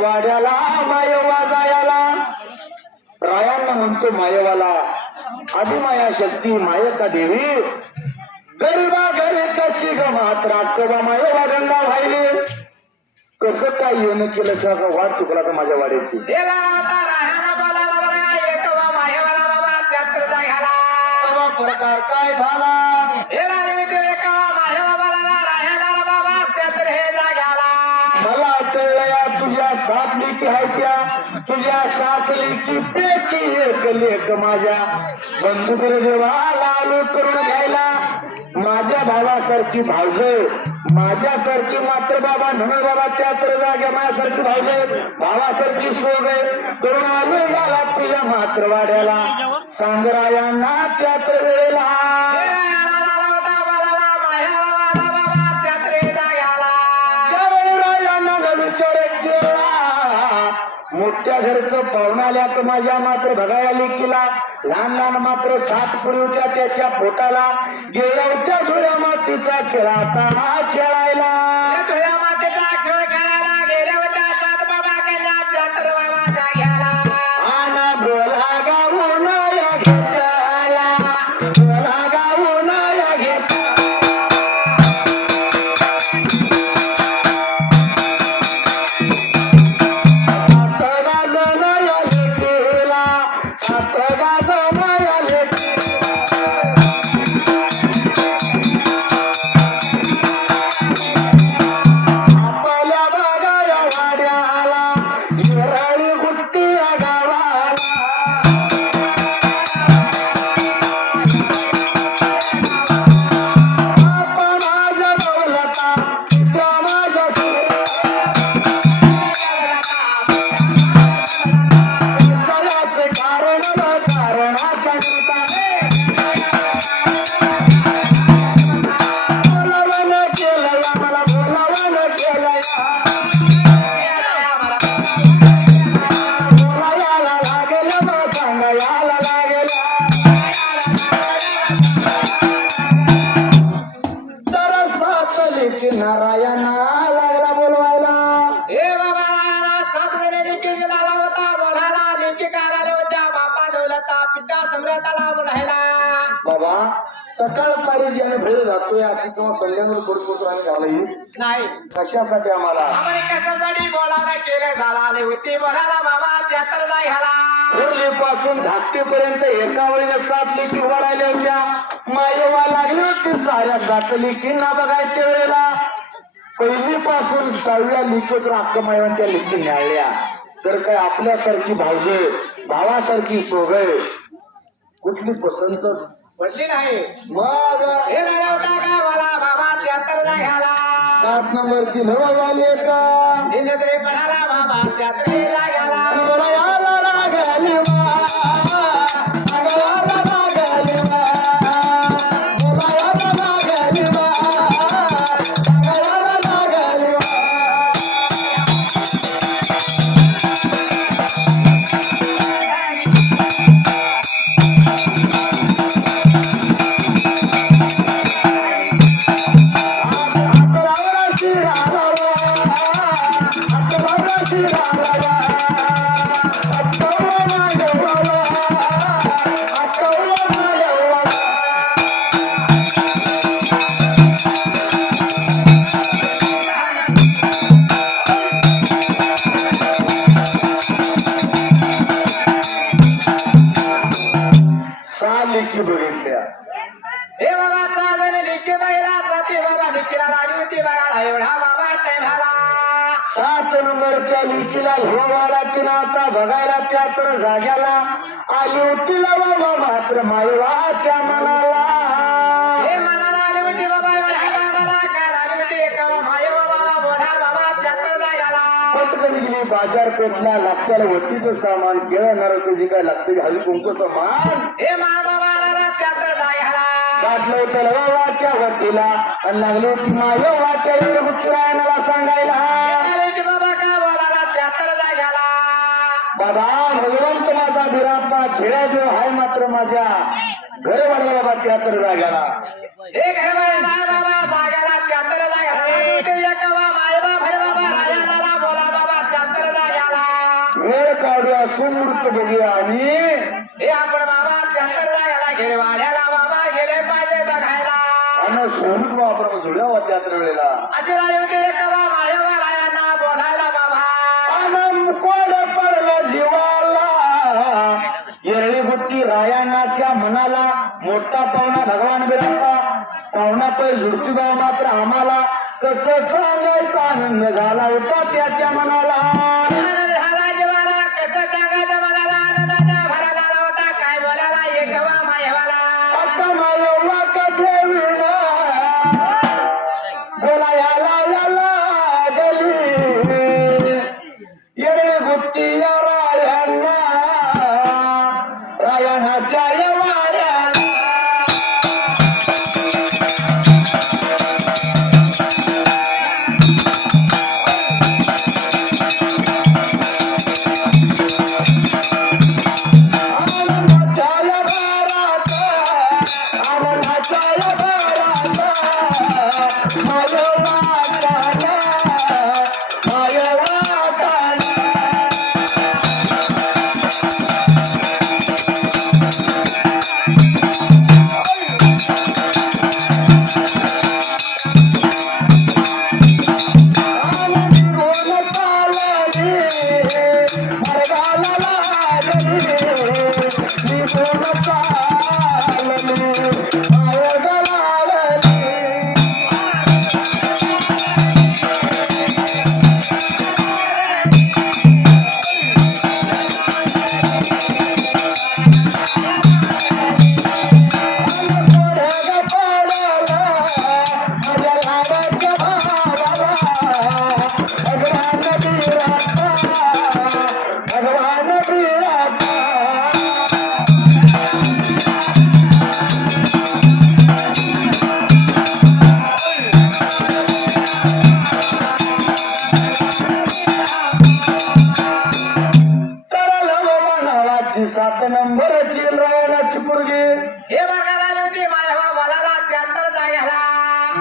वाड्याला मायवा जायला रायांना म्हणतो मायवाला अधिमाया शक्ती मायका देवी गरीबा घरी कशी ग मात्रा कवा मायवा गंगा व्हायली कसं काय येणं केलं सगळं वाट चुकला तर माझ्या वाड्याची प्रकार काय झाला मला कळलंया तुझ्या सात लेकी आहेत त्या तुझ्या सात लेकी पैकी एक लेक माझ्या बंधुकर देवाला आलो करून घ्यायला माझ्या भावासारखी भावजय माझ्यासारखी मात्र बाबा म्हणून बाबा त्यात्र जाग्या माझ्यासारखी भावजय भावासारखी सोग करून आलो झाला तुझ्या मात्र वाड्याला सांगरायांना त्यात्र वेळेला मोठ्या घरचं पाहुणाल्या तर माझ्या मात्र बघायला लेकीला लहान लहान मात्र सात पुरी होत्या त्याच्या पोटाला गेल्या होत्या धुळ्या मातीचा खेळाता खेळायला धुळ्या मातीचा खेळ खेळायला गेल्या होत्या सात बाबा आना बोला गाऊन या घेतला बोला गाऊन या घेतला नारायणा लागला बोलवायला हे बाबा सात लेकी गेला होता बोलायला लेकी करायला होत्या बापा दौलता पिता सम्राटाला बोलायला बाबा सकाळ पारी आणि बाहेर जातोय आता किंवा संध्याकाळी थोडं आम्ही घाला येईल नाही कशासाठी आम्हाला आम्हाला कशासाठी बोलावं केलं झाला आले होती बघाला बाबा त्याला घाला पासून धाकटेपर्यंत एका वेळेला 7 लेकी उभा राहिल्या होत्या मायेवा लागली होती साऱ्या 7 लेकींना बघायच्या वेळेला पहिलीपासून 6व्या लेकीत अक्का मायवान त्या लेकी न्याळल्या तर काय आपल्यासारखी भावजे भावासारखी सोगय कुठली पसंत पडली नाही मग हे लागला होता का मला बाबा त्याला घाला 7 नंबरची नवा झाली का तरी पडाला बाबा त्याला घाला मला याला लागली वा सगळ्याला लागली वा मला याला लागली वा सगळ्याला लागली वा लेखी बघितल्या हे बाबा चालले लिखी बाईला जाते बाबा लिखीला लागली होती बघा एवढा बाबा टाइम झाला 7 नंबरच्या लेकीला होवाला तिनं आता बघायला त्या तर जाग्याला आली होती बाबा मात्र मायवाच्या मनाला हे मनाला आली होती बाबा एवढ्या टायमाला काय आली होती एका माय बाबा बोला बाबा त्याला गेला पटकन गेली बाजारपेठला लागत्याला वतीचं सामान केळणार तुझी काय लागते हळी कुंकूचं मान हे मा बाबा त्याला गेला गाठलं होतं बाबाच्या वतीला आणि लागली होती मायवाच्या उत्तरायणाला सांगायला बाबा का बोला त्याला गेला बाबा भगवंत माझा बिराप्पा खेळा जो आहे मात्र माझ्या घर वाढला बाबा त्यातर जाग्याला हे घर वाढला बाबा जाग्याला त्याला गेला एका माय बाबा राजाला बोला बाबा त्याला गेला वेळ काढूया सुमूर्त बघूया आणि हे आपण बाबा त्याला गेला घेरे वाड्याला बाबा गेले पाहिजे बघायला आणि सोडून वापर जुळ्या होत्या यात्रे वेळेला असे राहिले होते एका मायवा रायांना बोलायला बाबा आनंद कोड पडला जीवाला येरळी बुट्टी रायाणाच्या मनाला मोठा पाहुणा भगवान बिराप्पा पाहुणा पै झुडती बाबा मात्र आम्हाला कसं सांगायचा आनंद झाला होता त्याच्या मनाला आनंद झाला जीवाला कसं सांगायचं मनाला आनंदाचा भरा झाला होता काय बोलायला एकवा मायवाला आता मायवा कथे विना बोला याला याला गली येरे गुत्ती या रायांना रायणाच्या या वाड्याला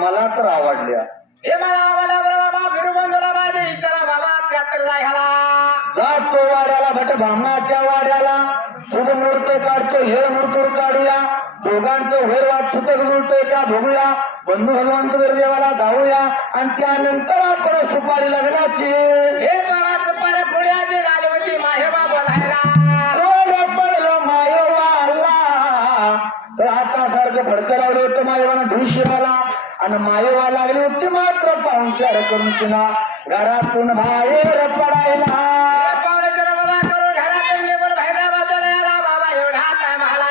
मला तर आवडल्या. हे मला आवडला बाबा फिरू बंधूला माझे इतरा बाबा ट्रॅक्टर जायला जातो वाड्याला भट भामनाच्या वाड्याला शुभ मुहूर्त काढतो हे मुहूर्त काढूया दोघांचं वैरवाद सुतक जुळतोय का बघूया. बंधू भगवंत देवाला धावूया आणि त्यानंतर आपण सुपारी लग्नाची हे बाबा सुपारी पुढे आधी झाली होती माहेबा बोलायला. रोड पडलं मायवाला तर आता सारखं फडकं लावलं होतं मायवानं ढुशिराला आणि मायवा लागली होती मात्र पाहुणचार करून शिना घरातून बाहेर पडायला. पाहुणे जरा बाबा करून घरात निघून बाहेर बदलायला बाबा एवढा टायमाला.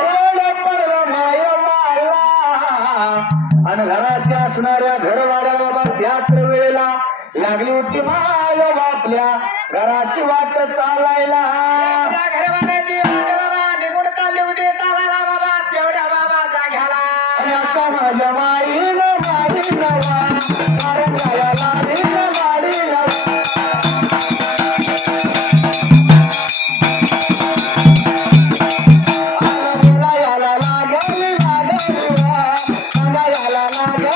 रोड पडलं मायवाला आणि घराच्या असणाऱ्या घरवाड्या बाबा त्याच वेळेला लागली होती मायवा आपल्या घराची वाट चालायला. आपल्या घरवाड्याची वाट बाबा निघून चालली होती चालायला बाबा तेवढ्या बाबा जाग्याला. आणि आता माझ्या माईनं मारी नवा कारण गायाला मारी नवा. याला लागल याला लागल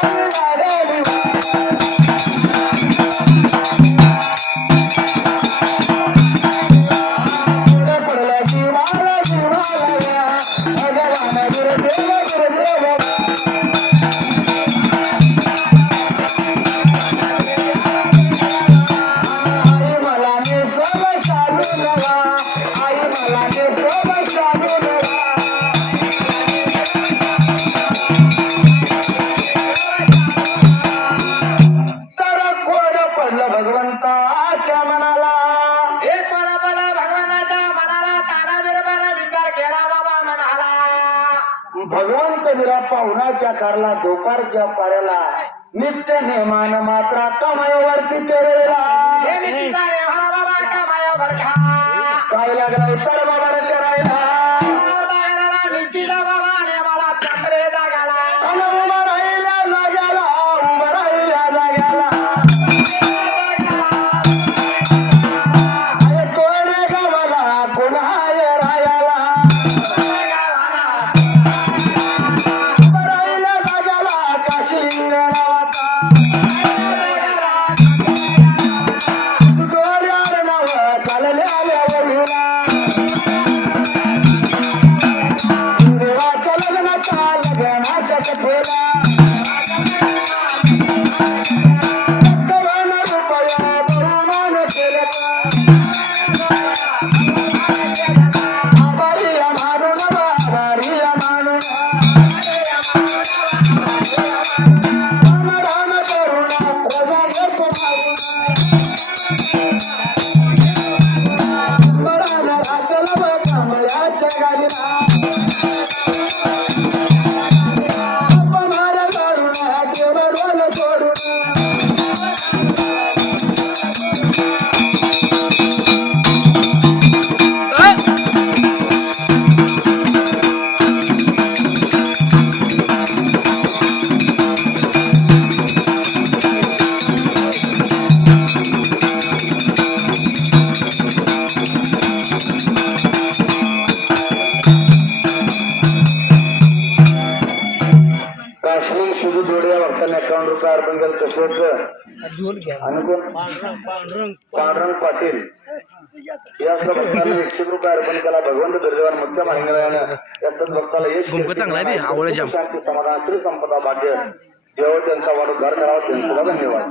पडला जीवाला जीवाला भगवान गुरुदेव गुरुदेव. आई मला नेसव शालू नवा आई मला नेसव शालू नवा. तर कोण पडलं भगवंताच्या मनाला. हे कोणा मला भगवानाच्या मनाला ताना बिरबाना विचार केला बाबा म्हणाला. भगवंत दिला पाहुणाच्या कारला दुपारच्या पाऱ्याला नित्य नेमान मात्रा कमाईवरती तेरेला. हे नीतीचा रे म्हणा बाबा कमाया बरखा. काय लागला तर बाबा करायला नीतीचा बाबा ने मला चांगले जागाला. आणि उभा राहिल्या जाग्याला उभा राहिल्या जाग्याला. अरे कोणे गावाला कोणाय रायाला उभा राहिल्या जाग्याला काशिलिंग नावाचा गोड्यावर नाव चालल्या वडीला. देवाच्या लग्नाच्या कथेला कवन रुपया बहुमान केलं. आभारिया मानून आभारिया मानून राम राम करुणा प्रजा घेतो मरण राखलं व कमळाच्या गाडीला. अपमार काढून केवळ सोडून काश्मीर शुद्ध जोड्या भक्तांनी 51 रुपये अर्पण केलं. तसेच आणि कोण पांडुरंग पाटील या भक्तांना 100 रुपये अर्पण केला. भगवंत दर्जेवान मुख्य माहिंगरायानं या सद्भक्ताला यश शांती समाधान श्री संपदा भाग्य देव त्यांचा वाढ घर करावा. त्यांचा धन्यवाद.